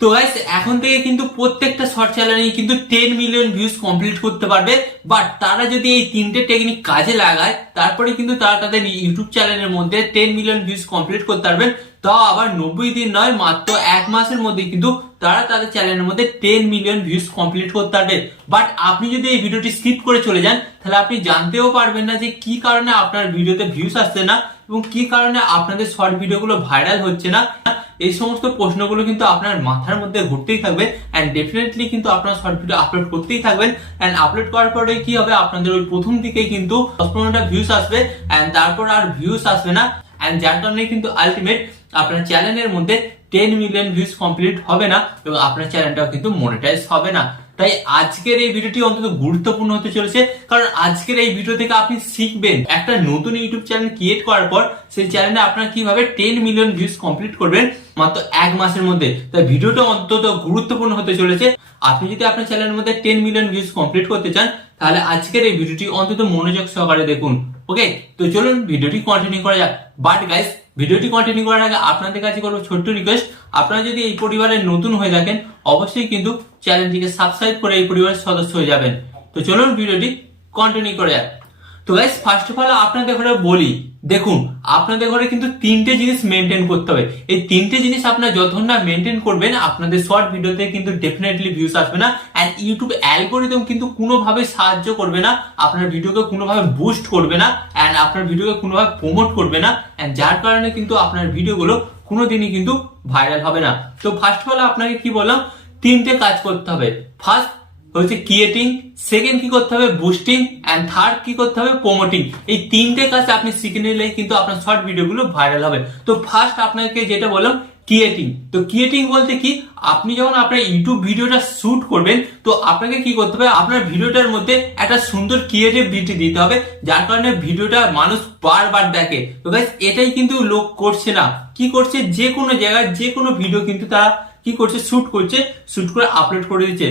তো গাইস এখন থেকে কিন্তু প্রত্যেকটা শর্ট চ্যানেলে কিন্তু 10 মিলিয়ন ভিউজ কমপ্লিট করতে পারবে। বাট তারা যদি এই তিনটে টেকনিক কাজে লাগায় তারপরে কিন্তু তারা তাদের ইউটিউব চ্যানেলের মধ্যে 10 মিলিয়ন ভিউজ কমপ্লিট করতে পারবেন। তাও আবার 90 দিন নয়, মাত্র এক মাসের মধ্যে কিন্তু তারা তাদের চ্যানেলের মধ্যে 10 মিলিয়ন ভিউজ কমপ্লিট করতে পারবে। বাট আপনি যদি এই ভিডিওটি স্কিপ করে চলে যান তাহলে আপনি জানতেও পারবেন না যে কি কারণে আপনার ভিডিওতে ভিউজ আসছে না এবং কি কারণে আপনাদের শর্ট ভিডিওগুলো ভাইরাল হচ্ছে না। এই সমস্ত প্রশ্নগুলো কিন্তু আপনার মাথার মধ্যে ঘুরতেই থাকবে এন্ড ডেফিনেটলি কিন্তু আপনার শর্ট ভিডিও আপলোড করতেই থাকবেন। এন্ড আপলোড করার পরে কি হবে, আপনাদের ওই প্রথম দিকে কিন্তু 10-15টা ভিউজ আসবে এন্ড তারপর আর ভিউজ আসবে না। এন্ড যার কারণে কিন্তু আলটিমেট আপনার চ্যানেলের মধ্যে 10 মিলিয়ন ভিউজ কমপ্লিট হবে না এবং আপনার চ্যানেলটাও কিন্তু মনিটাইজ হবে না। তাই আজকের এই ভিডিওটি অন্তত গুরুত্বপূর্ণ হতে চলেছে, কারণ আজকের এই ভিডিও থেকে আপনি শিখবেন একটা নতুন ইউটিউব চ্যানেল ক্রিয়েট করার পর সেই চ্যানেলে আপনারা কিভাবে 10 মিলিয়ন ভিউজ কমপ্লিট করবেন মাত্র এক মাসের মধ্যে। তাই ভিডিওটা অন্তত গুরুত্বপূর্ণ হতে চলেছে। আপনি যদি আপনার চ্যানেলের মধ্যে 10 মিলিয়ন ভিউজ কমপ্লিট করতে চান তাহলে আজকের এই ভিডিওটি অন্তত মনোযোগ সহকারে দেখুন। ওকে, তো চলুন ভিডিওটি কন্টিনিউ করা যাক। বাট গাইস, ভিডিওটি কন্টিনিউ করার আগে আপনাদের কাছে করবো ছোট্ট রিকোয়েস্ট, আপনারা যদি এই পরিবারের নতুন হয়ে থাকেন অবশ্যই কিন্তু চ্যানেলটিকে সাবস্ক্রাইব করে এই পরিবারের সদস্য হয়ে যাবেন। তো চলুন ভিডিওটি কন্টিনিউ করা যাক। তো গাইস, ফার্স্ট অফ অল আপনাদের ঘরে বলি, দেখুন আপনাদের ঘরে কিন্তু তিনটে জিনিস মেনটেন করতে হবে। এই তিনটে জিনিস আপনারা যতক্ষণ না মেনটেন করবেন আপনাদের শর্ট ভিডিওতে কিন্তু ডেফিনেটলি ভিউজ আসবে না এন্ড ইউটিউব অ্যালগরিদম কিন্তু কোনোভাবে সাহায্য করবে না, আপনার ভিডিওকে কোনোভাবে বুস্ট করবে না এন্ড আপনার ভিডিওকে কোনোভাবে প্রমোট করবে না এন্ড যার কারণে কিন্তু আপনার ভিডিওগুলো কোনোদিনই কিন্তু ভাইরাল হবে না। তো ফার্স্ট অফ অল আপনাকে কি বললাম, তিনটে কাজ করতে হবে। ফার্স্ট হচ্ছে ক্রিয়েটিং, সেকেন্ড কি করতে হবে বুস্টিং এন্ড থার্ড কি করতে হবে প্রমোটিং। এই তিনটে কাজ আপনি শিখে নিলেই কিন্তু আপনার শর্ট ভিডিওগুলো ভাইরাল হবে। তো ফার্স্ট আপনাকে যেটা বললাম ক্রিয়েটিং, তো ক্রিয়েটিং বলতে কি, আপনি যখন আপনার ইউটিউব ভিডিওটা শুট করবেন তো আপনাকে কি করতে হবে, আপনার ভিডিওটার মধ্যে একটা সুন্দর ক্রিয়েটিভিটি দিতে হবে যার কারণে ভিডিওটা মানুষ বারবার দেখে। তো গাইস এটাই কিন্তু লোক করছে না, কি করছে, যে কোনো জায়গায় যে কোনো ভিডিও কিন্তু তারা কি করছে, শুট করছে, শুট করে আপলোড করে দিচ্ছে।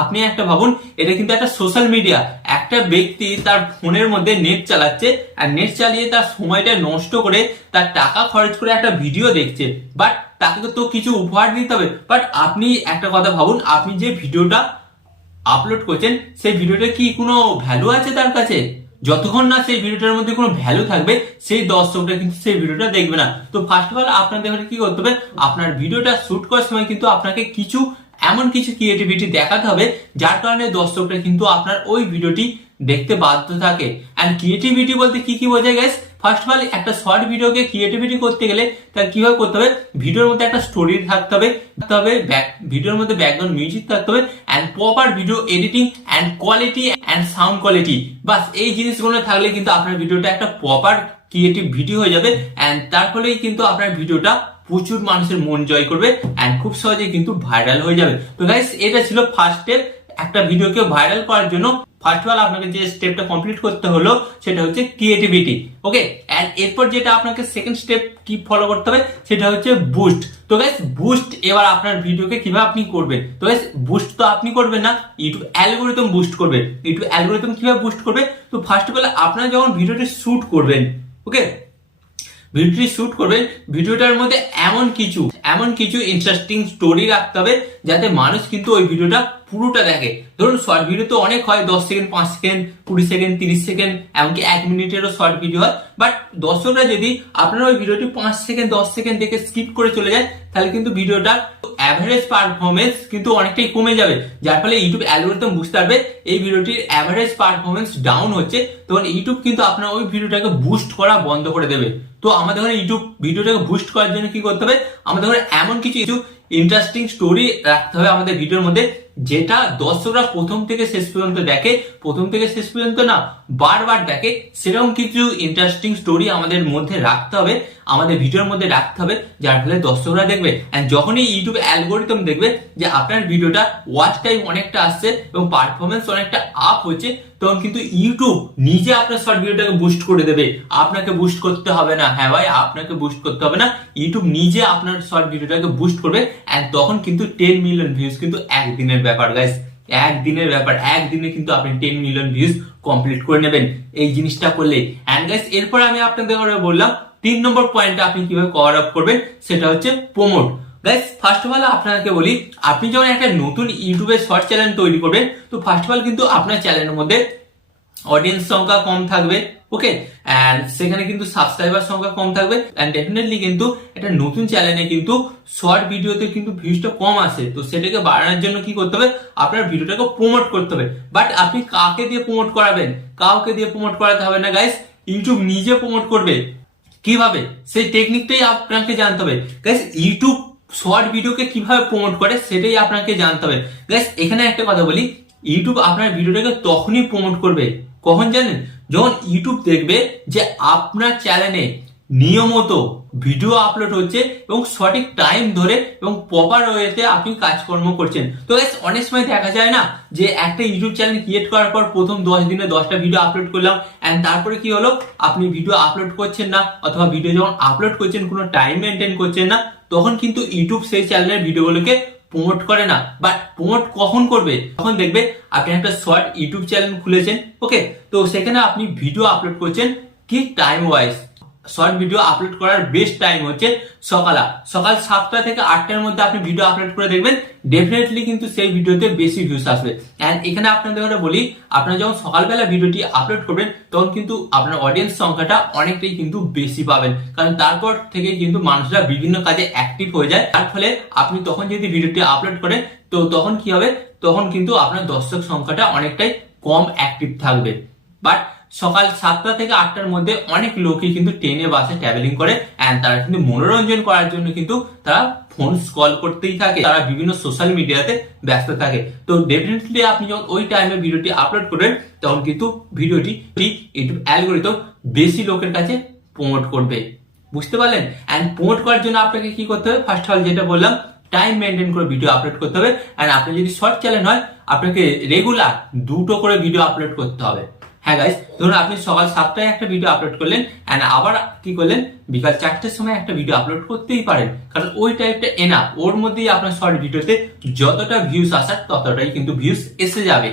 আপনি একটা ভাবুন, এটা কিন্তু একটা সোশ্যাল মিডিয়া। একটা ব্যক্তি তার ফোনের মধ্যে নেট চালাচ্ছে আর নেট চালিয়ে তার সময়টা নষ্ট করে তার টাকা খরচ করে একটা ভিডিও দেখছে, বাট তাকে তো কিছু উপহার দিতে হবে। বাট আপনি একটা কথা ভাবুন, আপনি যে ভিডিওটা আপলোড করছেন সেই ভিডিওটা কি কোনো ভ্যালু আছে তার কাছে? যতক্ষণ না সেই ভিডিওটার মধ্যে কোনো ভ্যালু থাকবে সেই দর্শকটা কিন্তু সেই ভিডিওটা দেখবে না। তো ফার্স্ট অফ অল আপনাদের কি করতে হবে, আপনার ভিডিওটা শুট করার সময় কিন্তু আপনাকে এমন কিছু ক্রিয়েটিভিটি দেখাতে হবে যার কারণে দর্শকরা কিন্তু আপনার ওই ভিডিওটি দেখতে বাধ্য থাকে। এন্ড ক্রিয়েটিভিটি বলতে কি কি বোঝায় গাইস, ফার্স্ট অফ অল একটা শর্ট ভিডিওকে ক্রিয়েটিভিটি করতে গেলে তার কিভাবে করতে হবে, ভিডিওর মধ্যে একটা স্টোরি থাকতে হবে, ভিডিওর মধ্যে ব্যাকগ্রাউন্ড মিউজিক থাকতে হবে and proper video editing and quality and sound quality. বাস এই জিনিসগুলো থাকলে কিন্তু আপনার ভিডিওটা একটা প্রপার ক্রিয়েটিভ ভিডিও হয়ে যাবে এন্ড তার ফলেই কিন্তু আপনার ভিডিওটা প্রচুর মানুষের মন জয় করবে এন্ড খুব সহজে কিন্তু ভাইরাল হয়ে যাবে। তো গাইস এটা ছিল ফার্স্ট স্টেপ একটা ভিডিওকে ভাইরাল করার জন্য। ফার্স্ট অফ অল আপনাকে যে স্টেপটা কমপ্লিট করতে হলো সেটা হচ্ছে ক্রিয়েটিভিটি। ওকে, এন্ড এরপর যেটা আপনাকে সেকেন্ড স্টেপ কি ফলো করতে হবে সেটা হচ্ছে বুস্ট। তো গাইস বুস্ট এবার আপনার ভিডিওকে কিভাবে আপনি করবেন, তো গাইস বুস্ট তো আপনি করবেন না, ইউটিউব অ্যালগরিদম বুস্ট করবে। ইউটিউব অ্যালগরিদম কিভাবে বুস্ট করবে, তো ফার্স্ট অফ অল আপনারা যখন ভিডিওটি শুট করবেন, ওকে ভিডিওটি শুট করবেন, ভিডিওটার মধ্যে এমন কিছু ইন্টারেস্টিং স্টোরি রাখতে হবে যাতে মানুষ কিন্তু ওই ভিডিওটা পুরোটা দেখে। ধরুন শর্ট ভিডিও তো অনেক হয়, 10 সেকেন্ড, 5 সেকেন্ড, 20 সেকেন্ড, 30 সেকেন্ড, এমনকি 1 মিনিটেরও শর্ট ভিডিও হয়। বাট দর্শকরা যদি আপনার ওই ভিডিওটি 5 সেকেন্ড 10 সেকেন্ড দেখে স্কিপ করে চলে যায় তাহলে কিন্তু ভিডিওটা অ্যাভারেজ পারফরমেন্স কিন্তু অনেকটাই কমে যাবে, যার ফলে ইউটিউব অ্যালগরিদম বুঝতে পারবে এই ভিডিওটির অ্যাভারেজ পারফরমেন্স ডাউন হচ্ছে, তখন ইউটিউব কিন্তু আপনার ওই ভিডিওটাকে বুস্ট করা বন্ধ করে দেবে। তো আমাদের ঘরে ইউটিউব ভিডিওটাকে বুস্ট করার জন্য কি করতে হবে, আমাদের ঘরে এমন কিছু ইন্টারেস্টিং স্টোরি রাখতে হবে আমাদের ভিডিওর মধ্যে যেটা দর্শকরা প্রথম থেকে শেষ পর্যন্ত দেখে, প্রথম থেকে শেষ পর্যন্ত না বারবার দেখে, সেরকম কিছু ইন্টারেস্টিং স্টোরি আমাদের মধ্যে রাখতে হবে, আমাদের ভিডিওর মধ্যে রাখতে হবে যার ফলে দর্শকরা দেখবে। এন্ড যখনই ইউটিউব অ্যালগরিদম দেখবে যে আপনার ভিডিওটা ওয়াচ টাইম অনেকটা আসছে এবং পারফরমেন্স অনেকটা আপ হচ্ছে, তখন কিন্তু ইউটিউব নিজে আপনার শর্ট ভিডিওটাকে বুস্ট করে দেবে, আপনাকে বুস্ট করতে হবে না। হ্যাঁ ভাই, আপনাকে বুস্ট করতে হবে না, ইউটিউব নিজে আপনার শর্ট ভিডিওটাকে বুস্ট করবে এন্ড তখন কিন্তু 10 মিলিয়ন ভিউজ কিন্তু একদিনের ব্যাপার গাইস, একদিনের ব্যাপার, একদিনে কিন্তু আপনি 10 মিলিয়ন ভিউজ কমপ্লিট করে নেবেন এই জিনিসটা করলে। এন্ড গাইস এরপর আমি আপনাদের বললাম 3 নম্বর পয়েন্টটা আপনি কিভাবে কভার আপ করবেন সেটা হচ্ছে promote. Guys first of all আপনাকে বলি, আপনি যখন একটা নতুন ইউটিউবে শর্ট চ্যানেল তৈরি করবেন, তো ফার্স্ট অফ অল কিন্তু আপনার চ্যানেলের মধ্যে অডিয়েন্স সংখ্যা কম থাকবে, ওকে, এন্ড সেখানে কিন্তু সাবস্ক্রাইবার সংখ্যা কম থাকবে, এন্ড ডেফিনেটলি কিন্তু একটা নতুন চ্যানেলে কিন্তু শর্ট ভিডিওতে কিন্তু ভিউজটা কম আসে। তো সেটাকে বাড়ানোর জন্য কি করতে হবে, আপনার ভিডিওটাকে প্রমোট করতে হবে। বাট আপনি কাকে দিয়ে প্রমোট করাবেন? কাউকে দিয়ে প্রমোট করাতে হবে না গাইস, ইউটিউব নিজে প্রমোট করবে। কিভাবে? সেই টেকনিকটাই আপনাকে জানতে হবে গাইস। ইউটিউব শর্ট ভিডিওকে কিভাবে প্রমোট করে সেটাই আপনাকে জানতে হবে গাইস। এখানে একটা কথা বলি, ইউটিউব আপনার ভিডিওটাকে তখনই প্রমোট করবে কখন জানেন? যখন ইউটিউব দেখবে যে আপনার চ্যানেলে নিয়মিত ভিডিও আপলোড হচ্ছে এবং সঠিক টাইম ধরে এবং প্রপার ওয়েতে আপনি কাজকর্ম করছেন। তো গাইস অনেক সময় দেখা যায় না যে একটা ইউটিউব চ্যানেল ক্রিয়েট করার পর প্রথম 10 দিনে 10টা ভিডিও আপলোড করলাম, এন্ড তারপরে কি হলো, আপনি ভিডিও আপলোড করছেন না, অথবা ভিডিও যখন আপলোড করছেন কোনো টাইম মেনটেন করছেন না, তখন কিন্তু ইউটিউব সেই চ্যানেলের ভিডিওগুলোকে প্রমোট করে না। বাট প্রমোট কখন করবে? তখন দেখবে আপনি একটা শর্ট ইউটিউব চ্যানেল খুলেছেন, ওকে, তো সেখানে আপনি ভিডিও আপলোড করছেন কি time wise. Short video upload করার বেস্ট টাইম হচ্ছে সকাল 7টা থেকে 8টার মধ্যে আপনি ভিডিও আপলোড করে দেখবেন, ডেফিনেটলি কিন্তু সেই ভিডিওতে বেশি ভিউজ আসবে। এন্ড এখানে আপনাদের বলি, আপনারা যখন সকালবেলা ভিডিওটি আপলোড করবেন তখন কিন্তু আপনার অডিয়েন্স সংখ্যাটা অনেকটাই কিন্তু বেশি পাবেন, কারণ তারপর থেকে কিন্তু মানুষরা বিভিন্ন কাজে অ্যাক্টিভ হয়ে যায়। তার ফলে আপনি তখন যদি ভিডিওটি আপলোড করেন, তো তখন কি হবে, তখন কিন্তু আপনার দর্শক সংখ্যাটা অনেকটাই কম অ্যাক্টিভ থাকবে। বাট সকাল 7টা থেকে 8টার মধ্যে অনেক লোকই কিন্তু ট্রেনে বাসে ট্রাভেলিং করে, এন্ড তারা কিন্তু মনোরঞ্জন করার জন্য কিন্তু তারা ফোন স্ক্রল করতেই থাকে, তারা বিভিন্ন সোশ্যাল মিডিয়াতে ব্যস্ত থাকে। তো ডেফিনেটলি আপনি যখন ওই টাইমে ভিডিওটি আপলোড করবেন, তখন কিন্তু ভিডিওটি ইউটিউব অ্যালগরিদম বেশি লোকের কাছে প্রমোট করবে। বুঝতে পারলেন? এন্ড প্রমোট করার জন্য আপনাকে কি করতে হবে, ফার্স্ট অফ অল যেটা বললাম, টাইম মেনটেন করে ভিডিও আপলোড করতে হবে। এন্ড আপনি যদি শর্ট চ্যানেল হয়, আপনাকে রেগুলার 2টো করে ভিডিও আপলোড করতে হবে। হ্যাঁ গাইস, ধরুন আপনি সকাল 7টায় একটা ভিডিও আপলোড করলেন, এন্ড আবার কি করলেন, বিকাল 4টার সময় একটা ভিডিও আপলোড করতেই পারেন, কারণ ওই টাইপটা এনাফ। ওর মধ্যেই আপনার শর্ট ভিডিওতে যতটা ভিউজ আসার ততটাই কিন্তু ভিউজ এসে যাবে।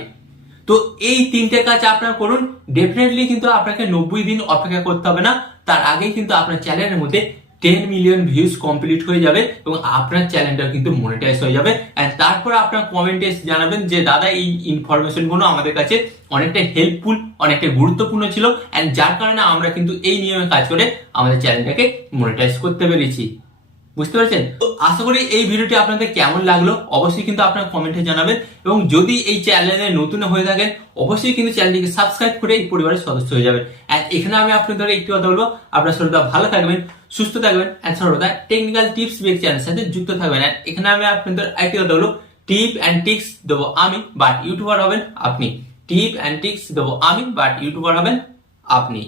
তো এই 3টে কাজ আপনারা করুন, ডেফিনেটলি কিন্তু আপনাকে 90 দিন অপেক্ষা করতে হবে না। তার আগেই কিন্তু আপনার চ্যানেলের মধ্যে 10 মিলিয়ন ভিউজ কমপ্লিট হয়ে যাবে এবং আপনার চ্যানেলটা কিন্তু মনিটাইজ হয়ে যাবে। এন্ড তারপর আপনার কমেন্টে জানাবেন যে দাদা এই ইনফরমেশন গুলো আমাদের কাছে অনেকটা হেল্পফুল, অনেকটা গুরুত্বপূর্ণ ছিল, এন্ড যার কারণে আমরা কিন্তু এই নিয়মে কাজ করে আমাদের চ্যানেলটাকে মনিটাইজ করতে পেরেছি। বুঝতে পারছেন? তো আশা করি এই ভিডিওটি আপনাদের কেমন লাগলো অবশ্যই কিন্তু আপনার কমেন্টে জানাবেন, এবং যদি এই চ্যানেলে নতুন হয়ে থাকেন অবশ্যই কিন্তু চ্যানেলটিকে সাবস্ক্রাইব করে এই পরিবারের সদস্য হয়ে যাবেন। এন্ড এখানে আমি আপনাদের একটি কথা বলবো, আপনারা সর্বদা ভালো থাকবেন, সুস্থ থাকবেন, এন্ড সর্বদা টেকনিক্যাল টিপস বেক চ্যানেলের সাথে যুক্ত থাকবেন। এন্ড এখানে আমি আপনাদের একটি কথা বলবো, টিপ এন্ড টিক্স দেবো আমি, বাট ইউটিউবার হবেন আপনি। টিপ এন্ড টিক্স দেবো আমি, বাট ইউটিউবার হবেন আপনি।